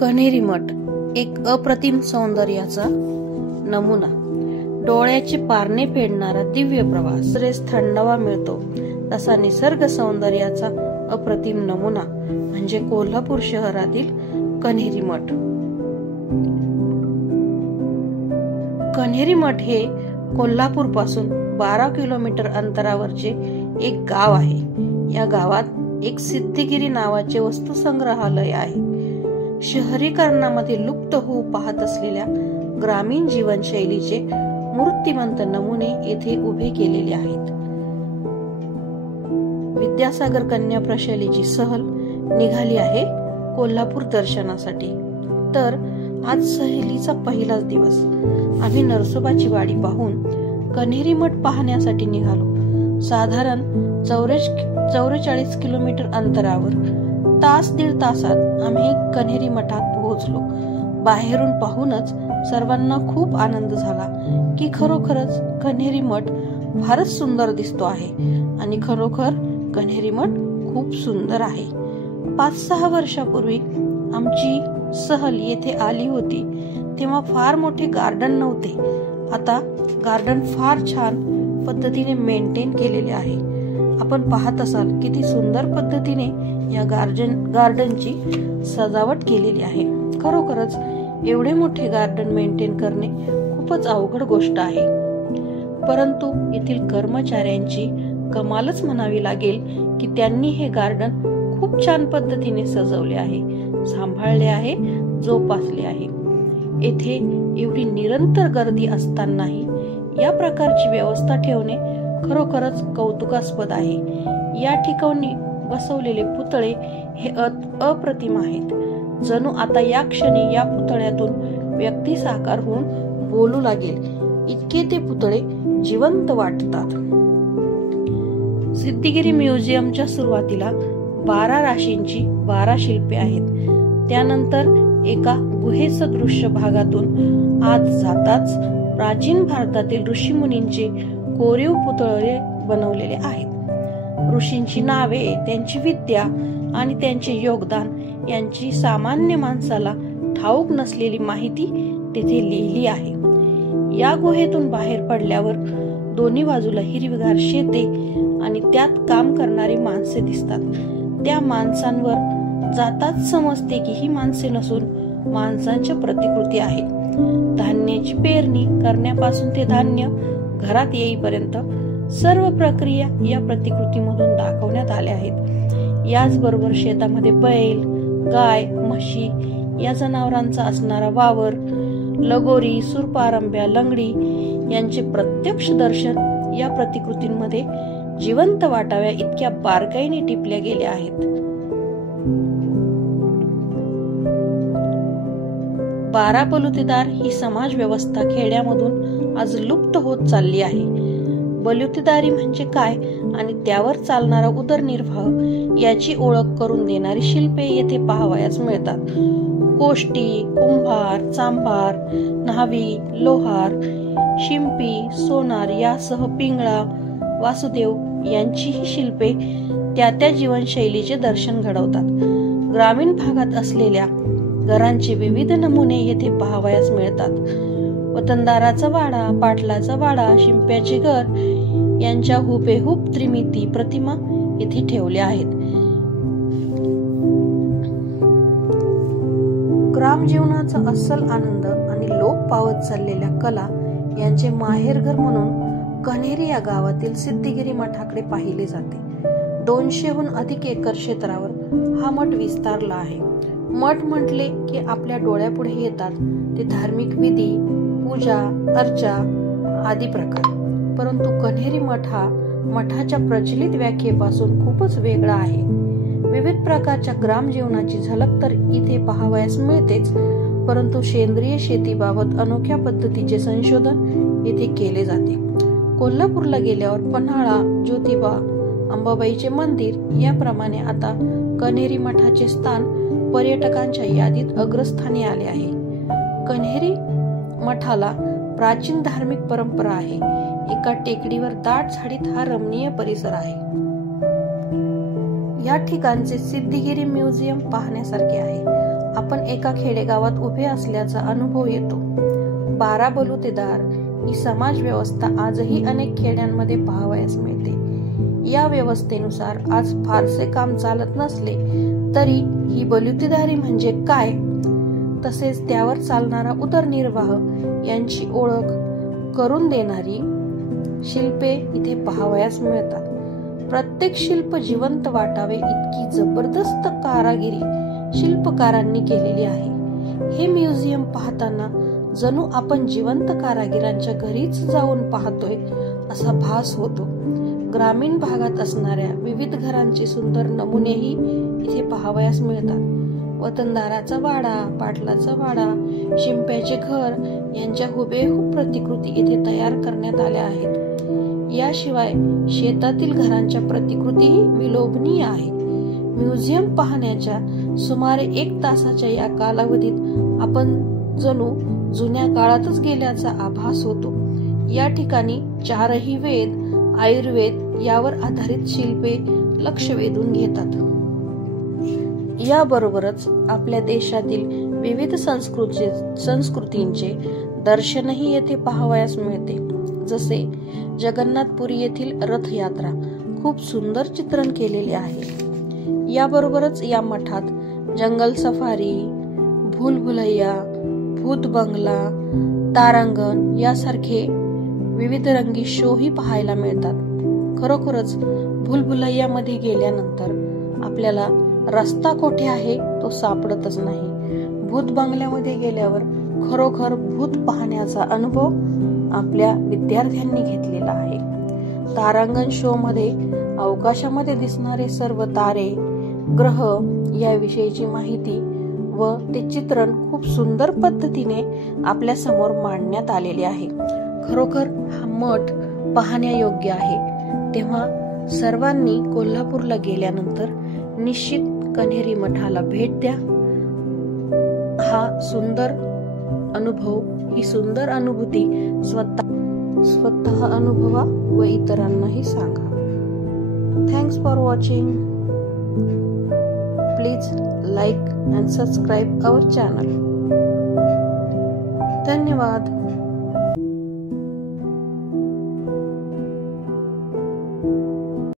कन्हेरी मठ एक अप्रतिम सौंदर्याचा नमुना, डोळ्याचे पारणे फेडणारा दिव्य प्रवास, रेस थंडावा मिळतो तसा निसर्ग सौंदर्याचा अप्रतिम नमुना म्हणजे कोल्हापूर शहरातील कन्हेरी मठ. कन्हेरी मठ हे कोल्हापूर पासून 12 किलोमीटर अंतरावरचे एक गाव आहे. या गावात एक सिद्धिगिरी नावाचे वस्तुसंग्रहालय आहे. शहरीकरणामध्ये लुप्त होऊ पाहत असलेल्या ग्रामीण जीवनशैलीचे मूर्तिमंत नमुने येथे उभे केलेले आहेत. विद्यासागर कन्या प्रशालेची सहल निघाली आहे कोल्हापूर दर्शनासाठी. तर आज सहलीचा पहिलाच दिवस. आम्ही नरसोबाची वाडी पाहून कन्हेरी मठ पाहण्यासाठी निघालो. साधारण 44 किलोमीटर अंतरावर तास दीड तासात आम्ही कन्हेरी मठात पोहोचलो. बाहेरून पाहूनच सर्वांना खूप आनंद झाला की खरोखरच कन्हेरी मठ फारच सुंदर दिसतो आहे आणि खरोखर कन्हेरी मठ खूप सुंदर आहे. 5-6 वर्षापूर्वी आमची सहल येथे आली होती तेव्हा फार मोठे गार्डन नव्हते. आता गार्डन फार छान पद्धतीने मेंटेन केलेले आहे. आपण पाहत असाल किती सुंदर पद्धतीने या गार्डनची सजावट केलेली आहे. खरोखरच एवढे मोठे गार्डन मेंटेन करणे खूपच अवघड गोष्ट आहे. परंतु येथील कर्मचाऱ्यांची कमालच म्हणावी लागेल की त्यांनी हे गार्डन खूप छान पद्धतीने सजवले आहे, सांभाळले आहे, जोपासले आहे. येथे एवढी निरंतर गर्दी असतानाही या प्रकारची व्यवस्था ठेवणे खरोखरच कौतुकास्पद आहे. या ठिकाणी बसवलेले पुतळे हे अप्रतिम आहेत. जणू आता या क्षणी या पुतळ्यातून व्यक्ती साकार होऊन बोलू लागेल इतके ते पुतळे जिवंत वाटतात. सिद्धिगिरी म्युझियमच्या सुरुवातीला 12 राशींची 12 शिल्पे आहेत. त्यानंतर एका गुहेसदृश्य भागातून आत जाताच प्राचीन भारतातील ऋषीमुनींचे कोरीव पुतळे बनवलेले आहेत. ऋषींची नावे, त्यांची विद्या आणि त्यांचे योगदान यांची सामान्य माणसाला ठाऊक नसलेली माहिती तेथे लिहिली आहे. या गुहेतून बाहेर पडल्यावर दोन्ही बाजूला हिरवीगार शेते आणि त्यात काम करणारी माणसे दिसतात. त्या माणसांवर जाताच समजते की ही माणसे नसून माणसांच्या प्रतिकृती आहेत. धान्याची पेरणी करण्यापासून ते धान्य घरात येईपर्यंत सर्व प्रक्रिया या प्रतिकृतीमधून दाखवण्यात आल्या आहेत. याचबरोबर शेतामध्ये बैल, गाय, म्हशी या जनावरांचा असणारा वावर, लगोरी, सुरपारंब्या, लंगडी यांचे प्रत्यक्ष दर्शन या प्रतिकृतींमध्ये जिवंत वाटाव्या इतक्या बारकाईने टिपल्या गेल्या आहेत. 12 बलुतेदार ही समाज व्यवस्था खेड्यामधून आज लुप्त होत चालली आहे. बलुतेदारी म्हणजे काय आणि त्यावर चालणारा उदरनिर्वाह याची ओळख करून देणारी शिल्पे येथे पाहावयास मिळतात. कोष्टी, कुंभार, चांभार, न्हावी, लोहार, शिंपी, सोनार यासह पिंगळा, वासुदेव यांची ही शिल्पे त्या जीवनशैलीचे दर्शन घडवतात. ग्रामीण भागात असलेल्या घरांचे विविध नमुने येथे पाहावयास मिळतात. वतनदाराचा वाडा, पाटलाचा वाडा, शिंप्याचे घर यांच्या हुबेहूब त्रिमिती प्रतिमा येथे ठेवल्या आहेत. ग्राम जीवनाचा अस्सल आनंद आणि लोप पावत चाललेल्या कला यांचे माहेरघर म्हणून कन्हेरी या गावातील सिद्धिगिरी मठाकडे पाहिले जाते. 200हून अधिक एकर क्षेत्रावर हा मठ विस्तारला आहे. मठ म्हटले की आपल्या डोळ्यापुढे येतात ते धार्मिक विधी, पूजा, अर्चा आदी प्रकार. परंतु कन्हेरी मठ हा मठाच्या प्रचलित व्याख्येपासून खूपच वेगळा आहे. विविध प्रकारच्या ग्राम जीवनाची झलक तर इथे पाहावयास मिळतेच, परंतु सेंद्रिय शेतीबाबत अनोख्या पद्धतीचे संशोधन येथे केले जाते. कोल्हापूरला गेल्यावर पन्हाळा, ज्योतिबा, अंबाबाईचे मंदिर याप्रमाणे आता कन्हेरी मठाचे स्थान पर्यटकांच्या यादीत अग्रस्थानी आले आहे. कन्हेरी मठाला प्राचीन धार्मिक परंपरा आहे. एका टेकडीवर दाट झाडीत हा रमणीय परिसर आहे. या ठिकाणचे सिद्धिगिरी म्युझियम पाहण्यासारखे आहे. आपण एका खेडेगावात उभे असल्याचा अनुभव येतो. 12 बलुतेदार ही समाज व्यवस्था आजही अनेक खेड्यांमध्ये पाहावयास मिळते. या व्यवस्थेनुसार आज फारसे काम चालत नसले तरी ही बलुतेदारी म्हणजे काय, तसेच त्यावर चालणारा उदरनिर्वाह यांची ओळख करून देणारी शिल्पे इथे पाहावयास मिळतात. प्रत्येक शिल्प जिवंत वाटावे इतकी जबरदस्त कारागिरी शिल्पकारांनी केलेली आहे. हे म्युझियम पाहताना जणू आपण जिवंत कारागिरांच्या घरीच जाऊन पाहतोय असा भास होतो. ग्रामीण भागात असणाऱ्या विविध घरांचे सुंदर नमुनेही इथे पाहावयास मिळतात. वतनदाराचा वाडा, पाटलाचा वाडा, शिंप्याचे घर यांच्या हुबेहूब प्रतिकृती इथे तयार करण्यात आल्या आहेत. याशिवाय शेतातील घरांच्या प्रतिकृतीही विलोभनीय आहेत. म्युझियम पाहण्याच्या सुमारे 1 तासाच्या या कालावधीत आपण जणू जुन्या काळातच गेल्याचा आभास होतो. या ठिकाणी 4ही वेद, आयुर्वेद यावर आधारित शिल्पे लक्ष वेधून घेतात. याबरोबरच आपल्या देशातील विविध संस्कृतींचे दर्शनही येथे पाहावयास मिळते. जसे जगन्नाथपुरी येथील रथयात्रा खूप सुंदर चित्रण केलेले आहे. याबरोबरच या मठात जंगल सफारी, भूलभुलैया, भूत बंगला, तारांगण यासारखे विविध रंगी शो ही पाहायला मिळतात. खरोखरच भूलभुलैया मध्ये गेल्यानंतर आपल्याला रस्ता कोठे आहे तो सापडतच नाही. भूत बंगल्यामध्ये गेल्यावर खरोखर भूत पाहण्याचा अनुभव आपल्या विद्यार्थ्यांनी घेतलेला आहे. तारांगण शो मध्ये अवकाशामध्ये दिसणारे सर्व तारे, ग्रह याविषयीची माहिती व ते चित्रण खूप सुंदर पद्धतीने आपल्या समोर मांडण्यात आलेले आहे. खरोखर हा मठ पाहण्यायोग्य आहे. तेव्हा सर्वांनी कोल्हापूरला गेल्यानंतर निश्चित कन्हेरी मठाला भेट द्या. हा सुंदर अनुभव, ही सुंदर अनुभूती स्वतः अनुभवा व इतरांनाही सांगा. Thanks for watching. Please like and subscribe our channel. धन्यवाद.